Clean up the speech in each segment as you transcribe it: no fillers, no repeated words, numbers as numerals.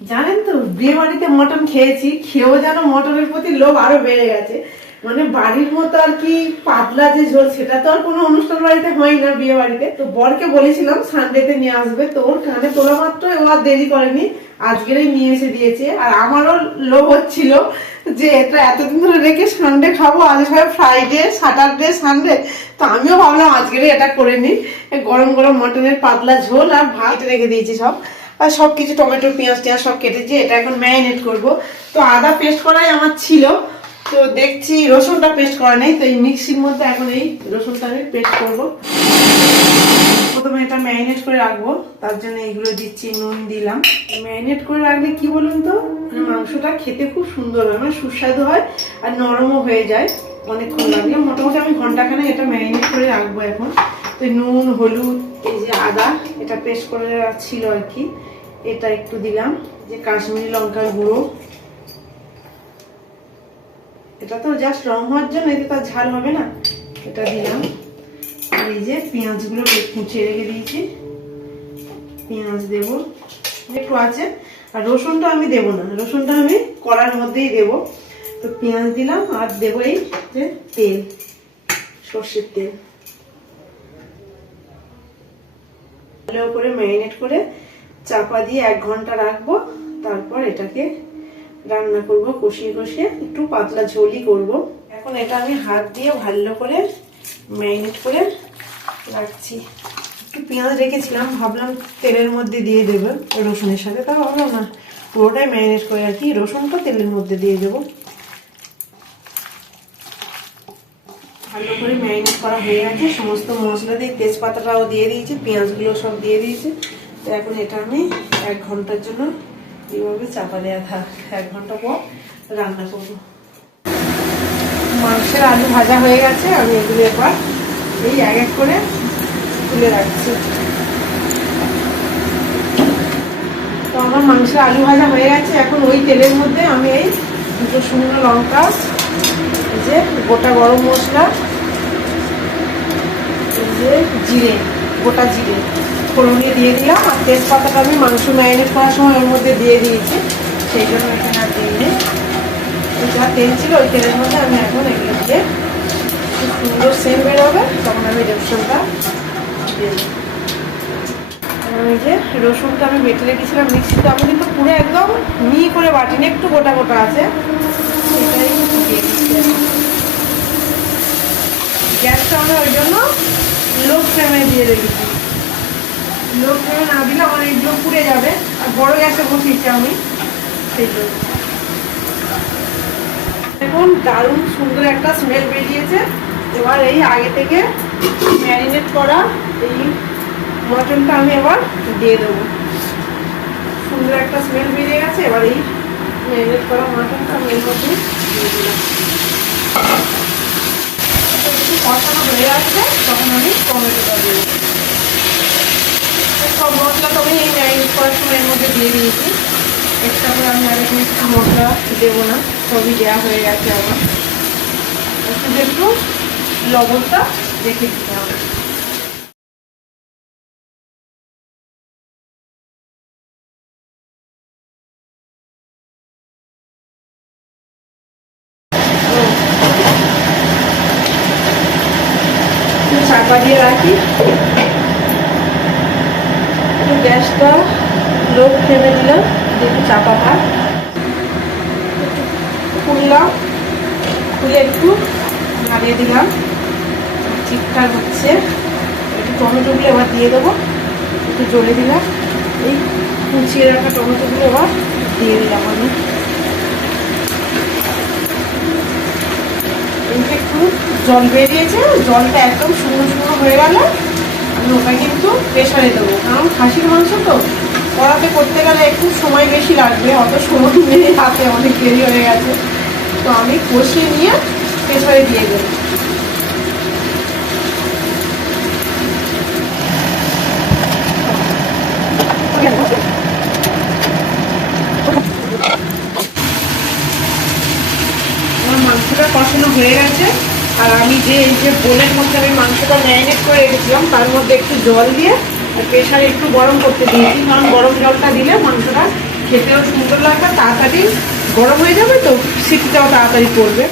জানেন তো, বিয়ে বাড়িতে মটন খেয়েছি, খেয়েও যেন মটনের প্রতি লোভ আরো বেড়ে গেছে। মানে বাড়ির মতো আর কি পাতলা যে ঝোল, সেটা তো আর কোনো অনুষ্ঠান বাড়িতে হয় না বিয়ে বাড়িতে। তো বরকে বলেছিলাম সানডেতে নিয়ে আসবে, তো ওর কানে তোলা মাত্র ও আর দেরি করেনি, আজকেরই নিয়ে এসে দিয়েছে। আর আমারও লোভ হচ্ছিল যে এটা এতদিন ধরে রেখে সানডে খাবো, আজ হয় ফ্রাইডে, স্যাটারডে, সানডে। তো আমিও ভাবলাম আজকেরই এটা করে নিই। গরম গরম মটনের পাতলা ঝোল আর ভাত রেখে দিয়েছি সব, আর সবকিছু টমেটো পেঁয়াজ টিয়াজ সব কেটেছি। এটা এখন ম্যারিনেট করব। তো আদা পেস্ট করাই আমার ছিল, তো দেখছি রসুনটা পেস্ট করা নেই, তো এই মিক্সির মধ্যে এখন এই রসুনটা আমি পেস্ট করব। প্রথমে এটা ম্যারিনেট করে রাখবো, তার জন্য এইগুলো দিচ্ছি, নুন দিলাম। ম্যারিনেট করে রাখলে কি বলুন তো, মাংসটা খেতে খুব সুন্দর হয়, মানে সুস্বাদু হয় আর নরমও হয়ে যায় অনেকক্ষণ লাগলে। মোটামুটি আমি ঘন্টাখানেক এটা ম্যারিনেট করে রাখবো এখন। তো নুন, হলুদ, এই যে আদা এটা পেস্ট করে ছিল আর কি, এটা একটু দিলাম। যে কাশ্মীরি লঙ্কার গুঁড়ো, এটা তো জাস্ট রং হওয়ার জন্য, এতে তার ঝাল হবে না, এটা দিলাম। আর এই যে পেঁয়াজগুলো কুচিয়ে রেখে দিয়েছি, পেঁয়াজ দেবো একটু আছে। আর রসুনটা আমি দেবো না, রসুনটা আমি কড়ার মধ্যেই দেবো। তো পেঁয়াজ দিলাম আর দেবো এই যে তেল, সর্ষের তেল। ভালো করে ম্যারিনেট করে চাপা দিয়ে 1 ঘন্টা রাখবো। তারপর এটাকে রান্না করব, কষিয়ে কষিয়ে একটু পাতলা ঝোলই করব। এখন এটা আমি হাত দিয়ে ভালো করে ম্যারিনেট করে রাখছি। একটু পেঁয়াজ রেখেছিলাম, ভাবলাম তেলের মধ্যে দিয়ে দেবো রসুনের সাথে, তা ভাবলাম না, পুরোটাই ম্যারিনেট করে রাখি, রসুনটা তেলের মধ্যে দিয়ে দেবো। ভালো করে ম্যারিনেট করা হয়ে গেছে, সমস্ত মশলা দিয়ে, তেজপাতাটাও দিয়ে দিয়েছি, পেঁয়াজগুলো সব দিয়ে দিয়েছি। তো এখন এটা আমি 1 ঘন্টার জন্য এইভাবে চাপা দেওয়া থাক, 1 ঘন্টা পর রান্না করবো। মাংসের আলু ভাজা হয়ে গেছে, আমি এগুলো এবার এই এক এক করে তুলে রাখছি। তো আমার মাংসের আলু ভাজা হয়ে গেছে, এখন ওই তেলের মধ্যে আমি এই 2 শুকনো লঙ্কা, এই যে গোটা গরম মশলা, এই যে জিরে, গোটা জিরে ফোড়নে দিয়ে দিলাম। আর তেজপাতাটা আমি মাংস ম্যারিনেট করার সময় ওর মধ্যে দিয়ে দিয়েছি, সেই জন্য এখানে আর দিয়ে যা তেল ছিল ওই তেলের মধ্যে আমি এখন এগুলো দিয়ে খুব সুন্দর সেন্ট বেরোবে, তখন আমি রসুনটা দিয়ে দিই। এই যে রসুনটা আমি বেটে রেখেছিলাম মিক্সিতে, আমি কিন্তু পুরো একদম মিহি করে বাটিনি, একটু গোটা গোটা আছে, সেটাই দিয়ে দিচ্ছি। গ্যাসটা আমি ওই জন্য লো ফ্লেমে দিয়ে রেখেছি, লো ফ্লেমে না দিলে আমার এইগুলো পুড়ে যাবে, আর বড় গ্যাসে বসিয়েছি আমি, সেই জন্য। এখন দারুণ সুন্দর একটা স্মেল বেরিয়েছে। এবার এই আগে থেকে ম্যারিনেট করা এই মটনটা আমি এবার দিয়ে দেবো, সুন্দর একটা স্মেল বেরিয়ে গেছে। এবার এই ম্যারিনেট করা মটনটা আমি এর মধ্যে দিয়ে দিলাম। একটু কষানো হয়ে আসবে, তখন আমি টমেটোটা দিয়ে দেবো। সব মশলা তো আমি এই ম্যারিনেট করার সময় এর মধ্যে দিয়ে দিয়েছি, এক্সট্রা করে আমি আগে কিছু মশলা দেবো না, সবই দেওয়া হয়ে গেছে। আবার শুধু একটু লবণটা রেখে দিতে হবে। চাপা দিয়ে রাখি, গ্যাসটা লো ফ্লেমে দিলাম, একটু চাপা থাক। খুললাম, খুলে একটু নাড়িয়ে দিলাম, ঠিকঠাক হচ্ছে। একটু টমেটোগুলো এবার দিয়ে দেবো, একটু জ্বলে দিলাম, এই কুচিয়ে রাখা টমেটোগুলো এবার দিয়ে দিলাম আমি। একটু জল বেরিয়েছে, জলটা একদম শুকনো শুকনো হয়ে গেল, আমি ওটা কিন্তু প্রেশারে দেবো, কারণ খাসির মাংস তো কড়াতে করতে গেলে একটু সময় বেশি লাগবে, অত সময় নেই হাতে, অনেক দেরি হয়ে গেছে। তো আমি কষিয়ে নিয়ে প্রেশারে দিয়ে দেবো। আমার মাংসটা কষানো হয়ে গেছে, আর আমি যে এই যে বোলের মধ্যে আমি মাংসটা ম্যারিনেট করে রেখেছিলাম, তার মধ্যে একটু জল দিয়ে আর প্রেশারে একটু গরম করতে দিয়েছি, কারণ গরম জলটা দিলে মাংসটা খেতেও সুন্দর লাগবে, তাড়াতাড়ি গরম হয়ে যাবে, তো সিটিটাও তাড়াতাড়ি পড়বে।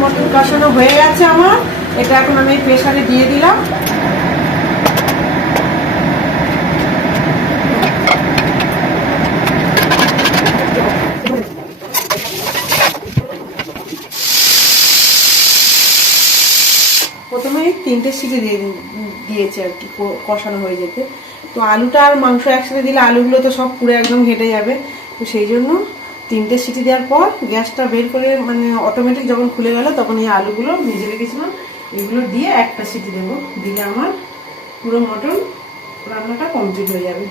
মটন কষানো হয়ে গেছে আমার, এটা এখন আমি প্রেসারে দিয়ে দিলাম। প্রথমে 3টে সিটি দিয়েছে আর কি, কষানো হয়ে যেতে। তো আলুটা আর মাংস একসাথে দিলে আলুগুলো তো সব পুরো একদম ঘেটে যাবে, তো সেই জন্য 3টে সিটি দেওয়ার পর গ্যাসটা বের করে, মানে অটোমেটিক যখন খুলে গেল তখন এই আলুগুলো ভেজে রেখেছিলাম এগুলো দিয়ে একটা সিটি দেবো, দিলে আমার পুরো মটন রান্নাটা কমপ্লিট হয়ে যাবে।